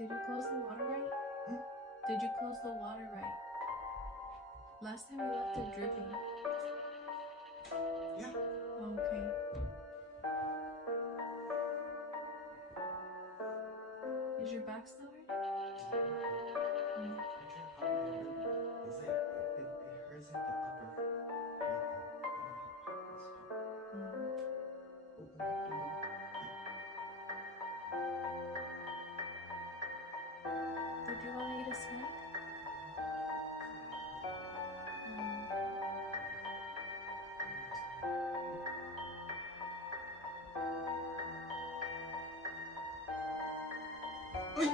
Did you close the water right? Hmm? Did you close the water right? Last time we left it dripping. Yeah. Okay. Is your back sore? Mm. I tried popping my rib. It's like it hurts like the upper right there. I don't know how to this part. Mm. Open up the lid. Did you want to eat a snack? Mm. Oi!